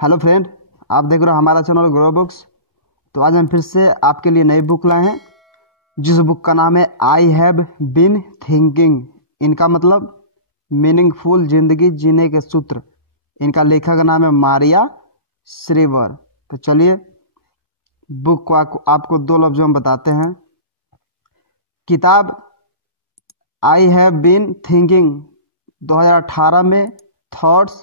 Hello friend, आप देख रहे हो हमारा चैनल ग्रो बुक्स। तो आज हम फिर से आपके लिए नई बुक लाए हैं, जिस बुक का नाम है आई हैव बीन थिंकिंग। इनका मतलब मीनिंगफुल जिंदगी जीने के सूत्र। इनका लेखक का नाम है मारिया श्रीवर। तो चलिए बुक को आपको दो लफ्जों में बताते हैं। किताब आई हैव बीन थिंकिंग 2018 में थॉट्स,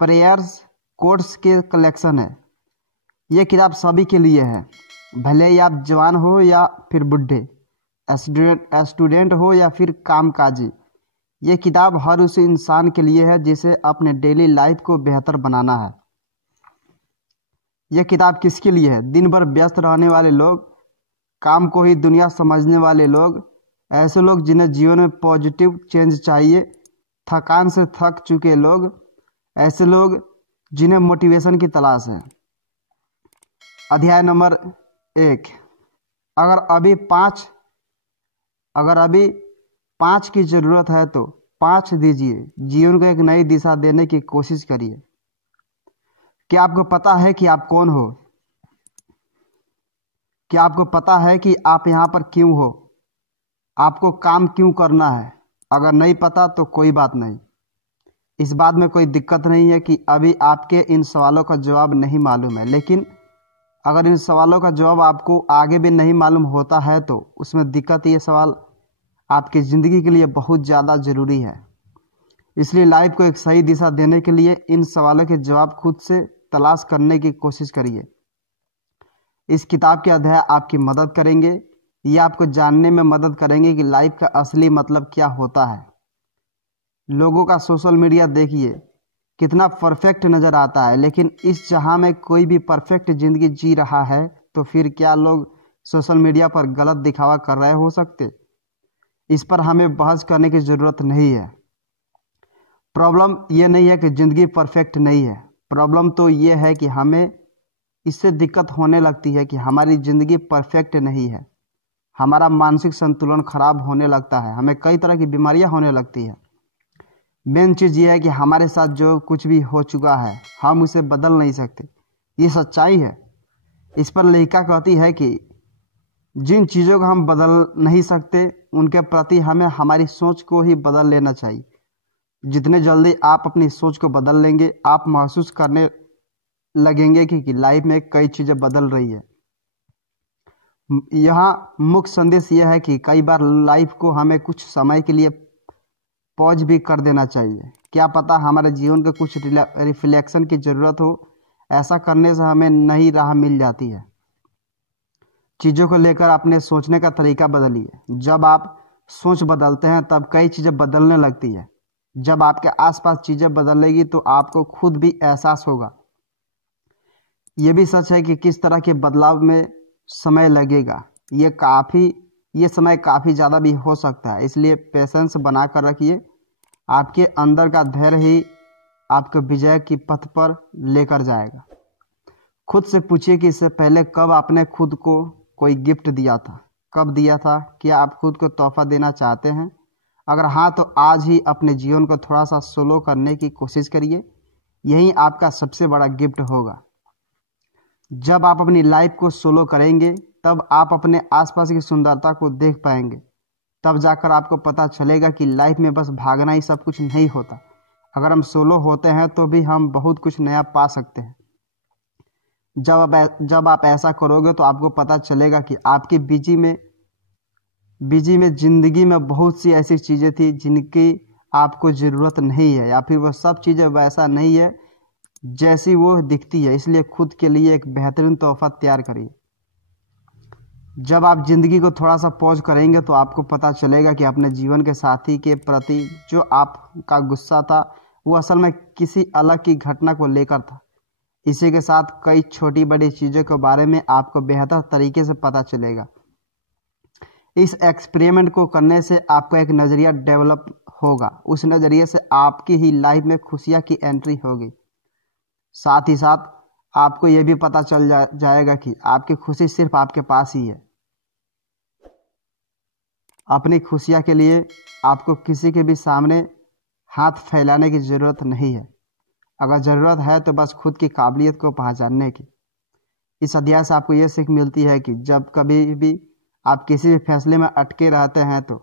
प्रेयर्स, कोट्स के कलेक्शन है। ये किताब सभी के लिए है, भले ही आप जवान हो या फिर बुढ़े, स्टूडेंट हो या फिर कामकाजी। ये किताब हर उस इंसान के लिए है जिसे अपने डेली लाइफ को बेहतर बनाना है। यह किताब किसके लिए है? दिन भर व्यस्त रहने वाले लोग, काम को ही दुनिया समझने वाले लोग, ऐसे लोग जिन्हें जीवन में पॉजिटिव चेंज चाहिए, थकान से थक चुके लोग, ऐसे लोग जिन्हें मोटिवेशन की तलाश है। अध्याय नंबर 1। अगर अभी पाँच की ज़रूरत है तो 5 दीजिए। जीवन को एक नई दिशा देने की कोशिश करिए। क्या आपको पता है कि आप कौन हो? क्या आपको पता है कि आप यहाँ पर क्यों हो? आपको काम क्यों करना है? अगर नहीं पता तो कोई बात नहीं। इस बात में कोई दिक्कत नहीं है कि अभी आपके इन सवालों का जवाब नहीं मालूम है, लेकिन अगर इन सवालों का जवाब आपको आगे भी नहीं मालूम होता है तो उसमें दिक्कत। ये सवाल आपकी ज़िंदगी के लिए बहुत ज़्यादा ज़रूरी है। इसलिए लाइफ को एक सही दिशा देने के लिए इन सवालों के जवाब खुद से तलाश करने की कोशिश करिए। इस किताब के अध्याय आपकी मदद करेंगे। ये आपको जानने में मदद करेंगे कि लाइफ का असली मतलब क्या होता है। लोगों का सोशल मीडिया देखिए, कितना परफेक्ट नज़र आता है, लेकिन इस जहां में कोई भी परफेक्ट ज़िंदगी जी रहा है तो फिर क्या लोग सोशल मीडिया पर गलत दिखावा कर रहे हो सकते? इस पर हमें बहस करने की ज़रूरत नहीं है। प्रॉब्लम ये नहीं है कि ज़िंदगी परफेक्ट नहीं है, प्रॉब्लम तो ये है कि हमें इससे दिक्कत होने लगती है कि हमारी ज़िंदगी परफेक्ट नहीं है। हमारा मानसिक संतुलन खराब होने लगता है, हमें कई तरह की बीमारियां होने लगती है। मेन चीज़ ये है कि हमारे साथ जो कुछ भी हो चुका है हम उसे बदल नहीं सकते, ये सच्चाई है। इस पर लेखिका कहती है कि जिन चीज़ों को हम बदल नहीं सकते उनके प्रति हमें हमारी सोच को ही बदल लेना चाहिए। जितने जल्दी आप अपनी सोच को बदल लेंगे, आप महसूस करने लगेंगे कि लाइफ में कई चीज़ें बदल रही है। यहाँ मुख्य संदेश यह है कि कई बार लाइफ को हमें कुछ समय के लिए पॉज भी कर देना चाहिए। क्या पता हमारे जीवन के कुछ रिफ्लेक्शन की ज़रूरत हो। ऐसा करने से हमें नई राह मिल जाती है। चीज़ों को लेकर अपने सोचने का तरीका बदलिए। जब आप सोच बदलते हैं तब कई चीज़ें बदलने लगती है। जब आपके आसपास चीज़ें बदलेगी तो आपको खुद भी एहसास होगा। ये भी सच है कि किस तरह के बदलाव में समय लगेगा, ये समय काफ़ी ज़्यादा भी हो सकता है। इसलिए पेशेंस बना कर रखिए। आपके अंदर का धैर्य ही आपको विजय की पथ पर लेकर जाएगा। खुद से पूछिए कि इससे पहले कब आपने खुद को कोई गिफ्ट दिया था, कब दिया था? क्या आप खुद को तोहफा देना चाहते हैं? अगर हाँ तो आज ही अपने जीवन को थोड़ा सा सोलो करने की कोशिश करिए। यही आपका सबसे बड़ा गिफ्ट होगा। जब आप अपनी लाइफ को सोलो करेंगे तब आप अपने आसपास की सुंदरता को देख पाएंगे। तब जाकर आपको पता चलेगा कि लाइफ में बस भागना ही सब कुछ नहीं होता। अगर हम सोलो होते हैं तो भी हम बहुत कुछ नया पा सकते हैं। जब आप ऐसा करोगे तो आपको पता चलेगा कि आपकी बिजी में ज़िंदगी में बहुत सी ऐसी चीज़ें थी जिनकी आपको ज़रूरत नहीं है, या फिर वह सब चीज़ें वैसा नहीं है जैसी वो दिखती है। इसलिए खुद के लिए एक बेहतरीन तोहफा तैयार करिए। जब आप ज़िंदगी को थोड़ा सा पॉज करेंगे तो आपको पता चलेगा कि अपने जीवन के साथी के प्रति जो आपका गुस्सा था वो असल में किसी अलग की घटना को लेकर था। इसी के साथ कई छोटी बड़ी चीज़ों के बारे में आपको बेहतर तरीके से पता चलेगा। इस एक्सपेरिमेंट को करने से आपका एक नज़रिया डेवलप होगा। उस नज़रिए से आपकी ही लाइफ में खुशियाँ की एंट्री होगी। साथ ही साथ आपको यह भी पता चल जाएगा कि आपकी खुशी सिर्फ आपके पास ही है। अपनी खुशियाँ के लिए आपको किसी के भी सामने हाथ फैलाने की ज़रूरत नहीं है। अगर ज़रूरत है तो बस खुद की काबिलियत को पहचानने की। इस अध्याय से आपको यह सीख मिलती है कि जब कभी भी आप किसी भी फैसले में अटके रहते हैं तो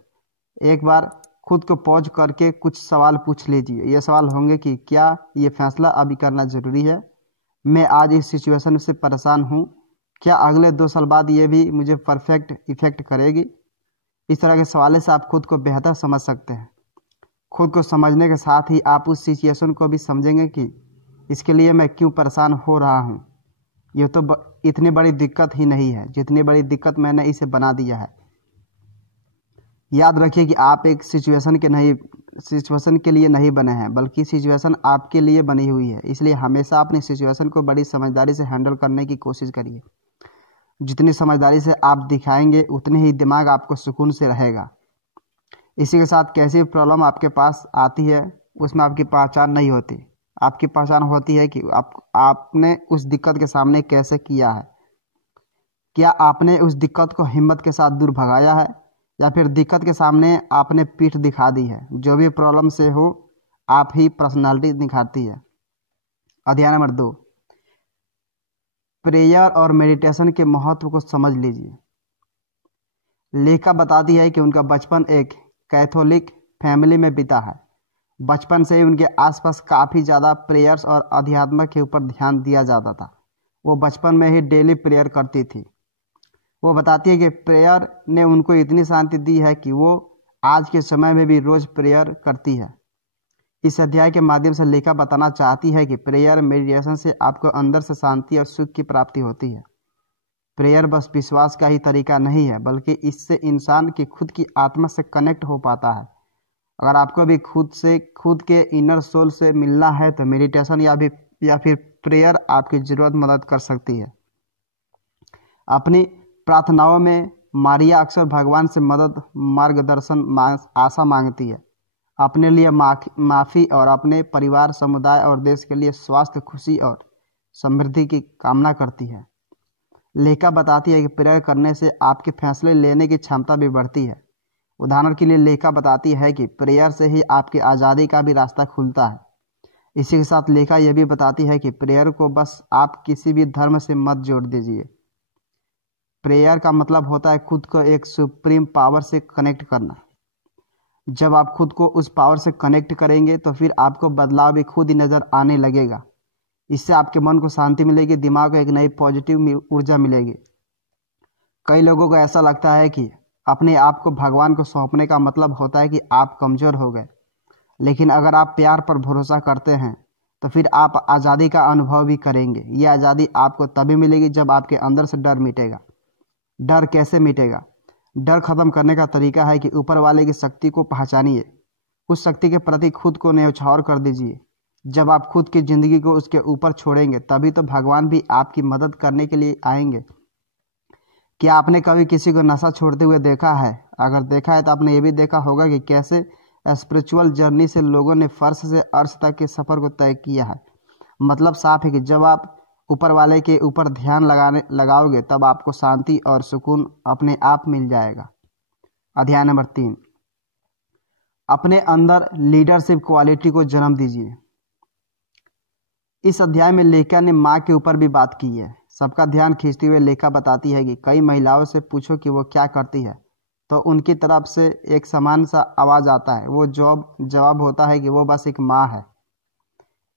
एक बार खुद को पॉज करके कुछ सवाल पूछ लीजिए। ये सवाल होंगे कि क्या ये फैसला अभी करना ज़रूरी है? मैं आज इस सिचुएशन से परेशान हूँ, क्या अगले 2 साल बाद ये भी मुझे परफेक्ट इफेक्ट करेगी? इस तरह के सवाल से आप खुद को बेहतर समझ सकते हैं। खुद को समझने के साथ ही आप उस सिचुएशन को भी समझेंगे कि इसके लिए मैं क्यों परेशान हो रहा हूँ। ये तो इतनी बड़ी दिक्कत ही नहीं है जितनी बड़ी दिक्कत मैंने इसे बना दिया है। याद रखिए कि आप एक सिचुएशन के लिए नहीं बने हैं, बल्कि सिचुएशन आपके लिए बनी हुई है। इसलिए हमेशा अपनी सिचुएशन को बड़ी समझदारी से हैंडल करने की कोशिश करिए। जितनी समझदारी से आप दिखाएंगे उतने ही दिमाग आपको सुकून से रहेगा। इसी के साथ कैसी प्रॉब्लम आपके पास आती है उसमें आपकी पहचान नहीं होती। आपकी पहचान होती है कि आपने उस दिक्कत के सामने कैसे किया है। क्या आपने उस दिक्कत को हिम्मत के साथ दूर भगाया है या फिर दिक्कत के सामने आपने पीठ दिखा दी है। जो भी प्रॉब्लम से हो आप ही पर्सनालिटी दिखाती है। अध्याय नंबर 2, प्रेयर और मेडिटेशन के महत्व को समझ लीजिए। लेखा बताती है कि उनका बचपन एक कैथोलिक फैमिली में बीता है। बचपन से ही उनके आसपास काफ़ी ज़्यादा प्रेयर्स और अध्यात्म के ऊपर ध्यान दिया जाता था। वो बचपन में ही डेली प्रेयर करती थी। वो बताती है कि प्रेयर ने उनको इतनी शांति दी है कि वो आज के समय में भी रोज़ प्रेयर करती है। इस अध्याय के माध्यम से लेखा बताना चाहती है कि प्रेयर मेडिटेशन से आपको अंदर से शांति और सुख की प्राप्ति होती है। प्रेयर बस विश्वास का ही तरीका नहीं है, बल्कि इससे इंसान की खुद की आत्मा से कनेक्ट हो पाता है। अगर आपको भी खुद के इनर सोल से मिलना है तो मेडिटेशन या फिर प्रेयर आपकी ज़रूरत मदद कर सकती है। अपनी प्रार्थनाओं में मारिया अक्सर भगवान से मदद, मार्गदर्शन, आशा मांगती है। अपने लिए माफ़ी और अपने परिवार, समुदाय और देश के लिए स्वास्थ्य, खुशी और समृद्धि की कामना करती है। लेखा बताती है कि प्रेयर करने से आपके फैसले लेने की क्षमता भी बढ़ती है। उदाहरण के लिए लेखा बताती है कि प्रेयर से ही आपकी आज़ादी का भी रास्ता खुलता है। इसी के साथ लेखा यह भी बताती है कि प्रेयर को बस आप किसी भी धर्म से मत जोड़ दीजिए। प्रेयर का मतलब होता है खुद को एक सुप्रीम पावर से कनेक्ट करना। जब आप खुद को उस पावर से कनेक्ट करेंगे तो फिर आपको बदलाव भी खुद ही नज़र आने लगेगा। इससे आपके मन को शांति मिलेगी, दिमाग को एक नई पॉजिटिव ऊर्जा मिलेगी। कई लोगों को ऐसा लगता है कि अपने आप को भगवान को सौंपने का मतलब होता है कि आप कमज़ोर हो गए। लेकिन अगर आप प्यार पर भरोसा करते हैं तो फिर आप आज़ादी का अनुभव भी करेंगे। ये आज़ादी आपको तभी मिलेगी जब आपके अंदर से डर मिटेगा। डर कैसे मिटेगा? डर खत्म करने का तरीका है कि ऊपर वाले की शक्ति को पहचानिए, उस शक्ति के प्रति खुद को न्यौछावर कर दीजिए। जब आप खुद की ज़िंदगी को उसके ऊपर छोड़ेंगे तभी तो भगवान भी आपकी मदद करने के लिए आएंगे। क्या आपने कभी किसी को नशा छोड़ते हुए देखा है? अगर देखा है तो आपने ये भी देखा होगा कि कैसे स्पिरिचुअल जर्नी से लोगों ने फर्श से अर्श तक के सफ़र को तय किया है। मतलब साफ है कि जब आप ऊपर वाले के ऊपर ध्यान लगाओगे तब आपको शांति और सुकून अपने आप मिल जाएगा। अध्याय नंबर 3, अपने अंदर लीडरशिप क्वालिटी को जन्म दीजिए। इस अध्याय में लेखा ने माँ के ऊपर भी बात की है। सबका ध्यान खींचते हुए लेखा बताती है कि कई महिलाओं से पूछो कि वो क्या करती है तो उनकी तरफ से एक समान सा आवाज़ आता है। वो जवाब होता है कि वो बस एक माँ है।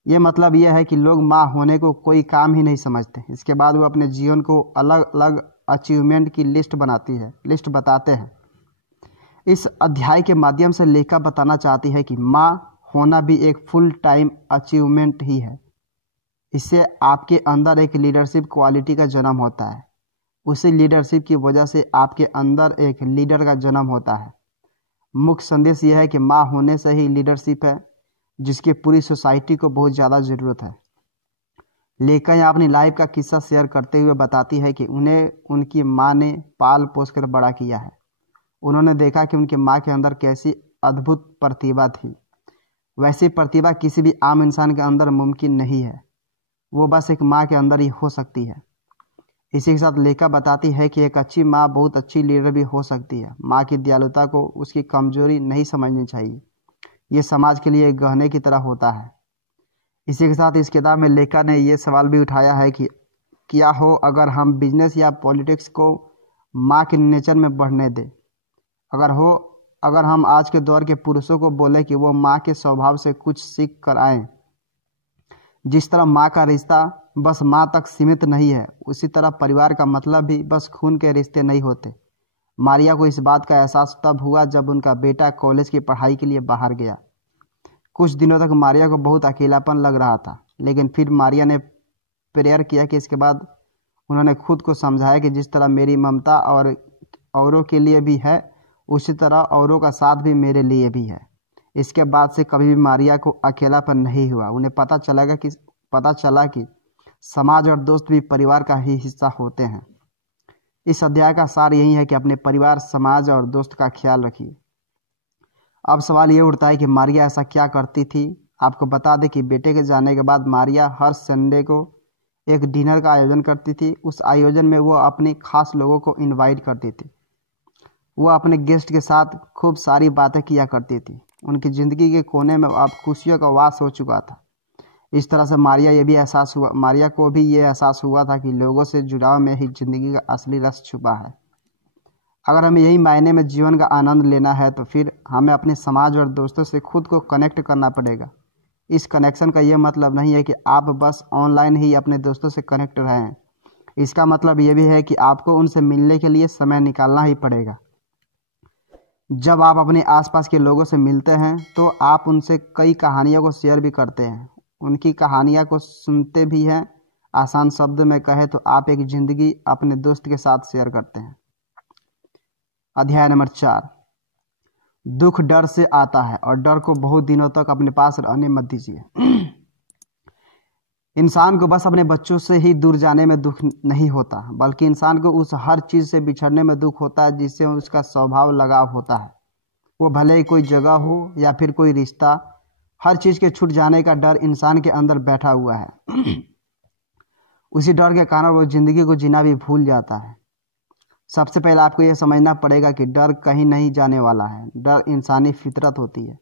ये मतलब यह है कि लोग माँ होने को कोई काम ही नहीं समझते। इसके बाद वो अपने जीवन को अलग अलग अचीवमेंट की लिस्ट बताते हैं। इस अध्याय के माध्यम से लेखा बताना चाहती है कि माँ होना भी एक फुल टाइम अचीवमेंट ही है। इससे आपके अंदर एक लीडरशिप क्वालिटी का जन्म होता है। उसी लीडरशिप की वजह से आपके अंदर एक लीडर का जन्म होता है। मुख्य संदेश यह है कि माँ होने से ही लीडरशिप है, जिसकी पूरी सोसाइटी को बहुत ज़्यादा ज़रूरत है। लेखा यहाँ अपनी लाइफ का किस्सा शेयर करते हुए बताती है कि उन्हें उनकी माँ ने पाल पोस कर बड़ा किया है। उन्होंने देखा कि उनकी माँ के अंदर कैसी अद्भुत प्रतिभा थी। वैसी प्रतिभा किसी भी आम इंसान के अंदर मुमकिन नहीं है, वो बस एक माँ के अंदर ही हो सकती है। इसी के साथ लेखा बताती है कि एक अच्छी माँ बहुत अच्छी लीडर भी हो सकती है। माँ की दयालुता को उसकी कमजोरी नहीं समझनी चाहिए। ये समाज के लिए एक गहने की तरह होता है। इसी के साथ इस किताब में लेखक ने ये सवाल भी उठाया है कि क्या हो अगर हम बिजनेस या पॉलिटिक्स को माँ के नेचर में बढ़ने दें। अगर हम आज के दौर के पुरुषों को बोले कि वो माँ के स्वभाव से कुछ सीख कर आएं। जिस तरह माँ का रिश्ता बस माँ तक सीमित नहीं है, उसी तरह परिवार का मतलब भी बस खून के रिश्ते नहीं होते। मारिया को इस बात का एहसास तब हुआ जब उनका बेटा कॉलेज की पढ़ाई के लिए बाहर गया। कुछ दिनों तक मारिया को बहुत अकेलापन लग रहा था, लेकिन फिर मारिया ने प्रेयर किया कि इसके बाद उन्होंने खुद को समझाया कि जिस तरह मेरी ममता और औरों के लिए भी है, उसी तरह औरों का साथ भी मेरे लिए भी है। इसके बाद से कभी भी मारिया को अकेलापन नहीं हुआ। उन्हें पता चला कि समाज और दोस्त भी परिवार का ही हिस्सा होते हैं। इस अध्याय का सार यही है कि अपने परिवार, समाज और दोस्त का ख्याल रखिए। अब सवाल ये उठता है कि मारिया ऐसा क्या करती थी। आपको बता दें कि बेटे के जाने के बाद मारिया हर संडे को एक डिनर का आयोजन करती थी। उस आयोजन में वो अपने खास लोगों को इनवाइट करती थी। वो अपने गेस्ट के साथ खूब सारी बातें किया करती थी। उनकी ज़िंदगी के कोने में अब खुशियों का वास हो चुका था। इस तरह से मारिया को भी ये एहसास हुआ था कि लोगों से जुड़ाव में ही ज़िंदगी का असली रस छुपा है। अगर हमें यही मायने में जीवन का आनंद लेना है तो फिर हमें अपने समाज और दोस्तों से खुद को कनेक्ट करना पड़ेगा। इस कनेक्शन का यह मतलब नहीं है कि आप बस ऑनलाइन ही अपने दोस्तों से कनेक्ट रहें। इसका मतलब ये भी है कि आपको उनसे मिलने के लिए समय निकालना ही पड़ेगा। जब आप अपने आसपास के लोगों से मिलते हैं तो आप उनसे कई कहानियों को शेयर भी करते हैं, उनकी कहानियाँ को सुनते भी हैं। आसान शब्द में कहे तो आप एक ज़िंदगी अपने दोस्त के साथ शेयर करते हैं। अध्याय नंबर 4, दुख डर से आता है और डर को बहुत दिनों तक अपने पास रहने मत दीजिए। इंसान को बस अपने बच्चों से ही दूर जाने में दुख नहीं होता, बल्कि इंसान को उस हर चीज़ से बिछड़ने में दुख होता है जिससे उसका स्वभाव लगाव होता है। वो भले ही कोई जगह हो या फिर कोई रिश्ता, हर चीज़ के छूट जाने का डर इंसान के अंदर बैठा हुआ है। उसी डर के कारण वो ज़िंदगी को जीना भी भूल जाता है। सबसे पहले आपको यह समझना पड़ेगा कि डर कहीं नहीं जाने वाला है। डर इंसानी फितरत होती है,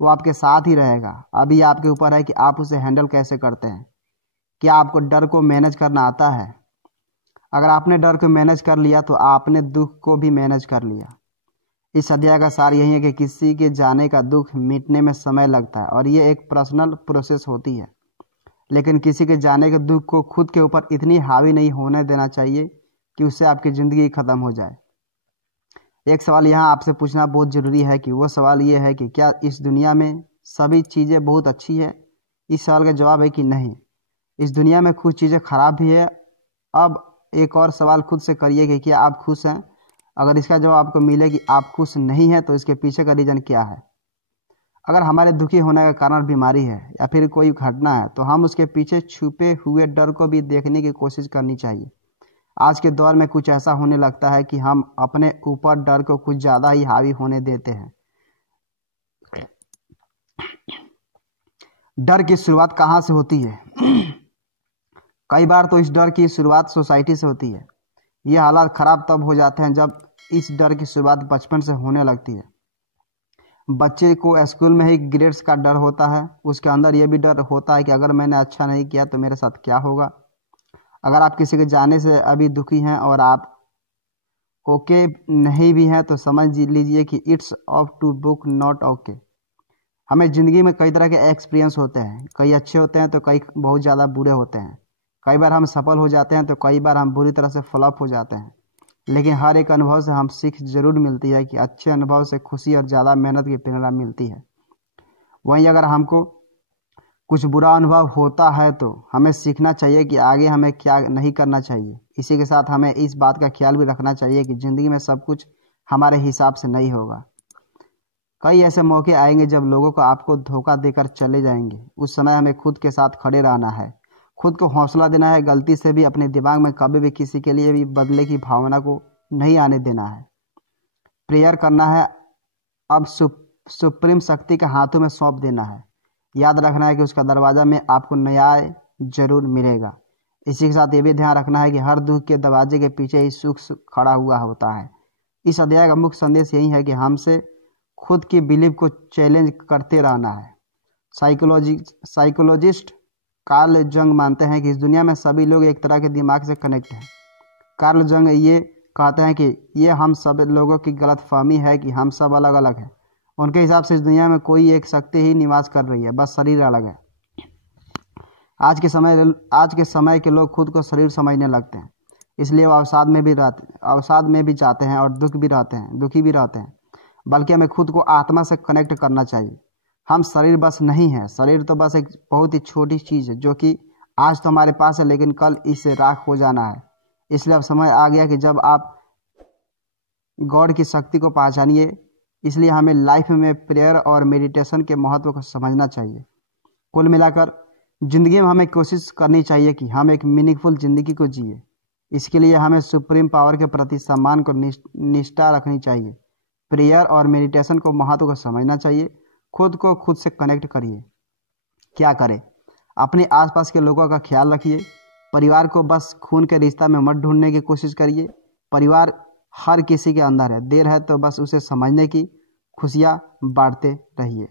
वो आपके साथ ही रहेगा। अभी आपके ऊपर है कि आप उसे हैंडल कैसे करते हैं। क्या आपको डर को मैनेज करना आता है? अगर आपने डर को मैनेज कर लिया तो आपने दुख को भी मैनेज कर लिया। इस अध्याय का सार यही है कि किसी के जाने का दुख मिटने में समय लगता है और ये एक पर्सनल प्रोसेस होती है, लेकिन किसी के जाने के दुख को खुद के ऊपर इतनी हावी नहीं होने देना चाहिए कि उससे आपकी ज़िंदगी ख़त्म हो जाए। एक सवाल यहाँ आपसे पूछना बहुत ज़रूरी है कि वो सवाल ये है कि क्या इस दुनिया में सभी चीज़ें बहुत अच्छी है? इस सवाल का जवाब है कि नहीं, इस दुनिया में कुछ चीज़ें खराब भी है। अब एक और सवाल खुद से करिए कि क्या आप खुश हैं? अगर इसका जवाब आपको मिले कि आप खुश नहीं हैं तो इसके पीछे का रीज़न क्या है? अगर हमारे दुखी होने का कारण बीमारी है या फिर कोई घटना है तो हम उसके पीछे छुपे हुए डर को भी देखने की कोशिश करनी चाहिए। आज के दौर में कुछ ऐसा होने लगता है कि हम अपने ऊपर डर को कुछ ज़्यादा ही हावी होने देते हैं। डर की शुरुआत कहाँ से होती है? कई बार तो इस डर की शुरुआत सोसाइटी से होती है। ये हालात ख़राब तब हो जाते हैं जब इस डर की शुरुआत बचपन से होने लगती है। बच्चे को स्कूल में ही ग्रेड्स का डर होता है। उसके अंदर ये भी डर होता है कि अगर मैंने अच्छा नहीं किया तो मेरे साथ क्या होगा। अगर आप किसी के जाने से अभी दुखी हैं और आप ओके नहीं भी हैं तो समझ लीजिए कि it's of two book not okay. हमें ज़िंदगी में कई तरह के एक्सपीरियंस होते हैं, कई अच्छे होते हैं तो कई बहुत ज़्यादा बुरे होते हैं। कई बार हम सफल हो जाते हैं तो कई बार हम बुरी तरह से फ्लॉप हो जाते हैं। लेकिन हर एक अनुभव से हम सीख जरूर मिलती है कि अच्छे अनुभव से खुशी और ज़्यादा मेहनत की प्रेरणा मिलती है। वहीं अगर हमको कुछ बुरा अनुभव होता है तो हमें सीखना चाहिए कि आगे हमें क्या नहीं करना चाहिए। इसी के साथ हमें इस बात का ख्याल भी रखना चाहिए कि ज़िंदगी में सब कुछ हमारे हिसाब से नहीं होगा। कई ऐसे मौके आएंगे जब लोगों को आपको धोखा देकर चले जाएंगे। उस समय हमें खुद के साथ खड़े रहना है, खुद को हौसला देना है। गलती से भी अपने दिमाग में कभी भी किसी के लिए भी बदले की भावना को नहीं आने देना है। प्रेयर करना है, अब सुप्रीम शक्ति के हाथों में सौंप देना है। याद रखना है कि उसका दरवाज़ा में आपको न्याय जरूर मिलेगा। इसी के साथ ये भी ध्यान रखना है कि हर दुख के दरवाजे के पीछे ही सुख खड़ा हुआ होता है। इस अध्याय का मुख्य संदेश यही है कि हमसे खुद की बिलीफ को चैलेंज करते रहना है। साइकोलॉजिस्ट कार्ल जंग मानते हैं कि इस दुनिया में सभी लोग एक तरह के दिमाग से कनेक्ट हैं। कार्ल जंग ये कहते हैं कि ये हम सब लोगों की गलतफहमी है कि हम सब अलग अलग हैं। उनके हिसाब से इस दुनिया में कोई एक शक्ति ही निवास कर रही है, बस शरीर अलग है। आज के समय के लोग खुद को शरीर समझने लगते हैं, इसलिए वो अवसाद में भी जाते हैं और दुखी भी रहते हैं। बल्कि हमें खुद को आत्मा से कनेक्ट करना चाहिए। हम शरीर बस नहीं है, शरीर तो बस एक बहुत ही छोटी चीज़ है जो कि आज तो हमारे पास है लेकिन कल इससे राख हो जाना है। इसलिए अब समय आ गया कि जब आप गॉड की शक्ति को पहचानिए। इसलिए हमें लाइफ में प्रेयर और मेडिटेशन के महत्व को समझना चाहिए। कुल मिलाकर ज़िंदगी में हमें कोशिश करनी चाहिए कि हम एक मीनिंगफुल ज़िंदगी को जिए। इसके लिए हमें सुप्रीम पावर के प्रति सम्मान को निष्ठा रखनी चाहिए। प्रेयर और मेडिटेशन को महत्व को समझना चाहिए। खुद को खुद से कनेक्ट करिए। क्या करें? अपने आसपास के लोगों का ख्याल रखिए। परिवार को बस खून के रिश्ता में मत ढूंढने की कोशिश करिए। परिवार हर किसी के अंदर है, देर है तो बस उसे समझने की। खुशियाँ बांटते रहिए।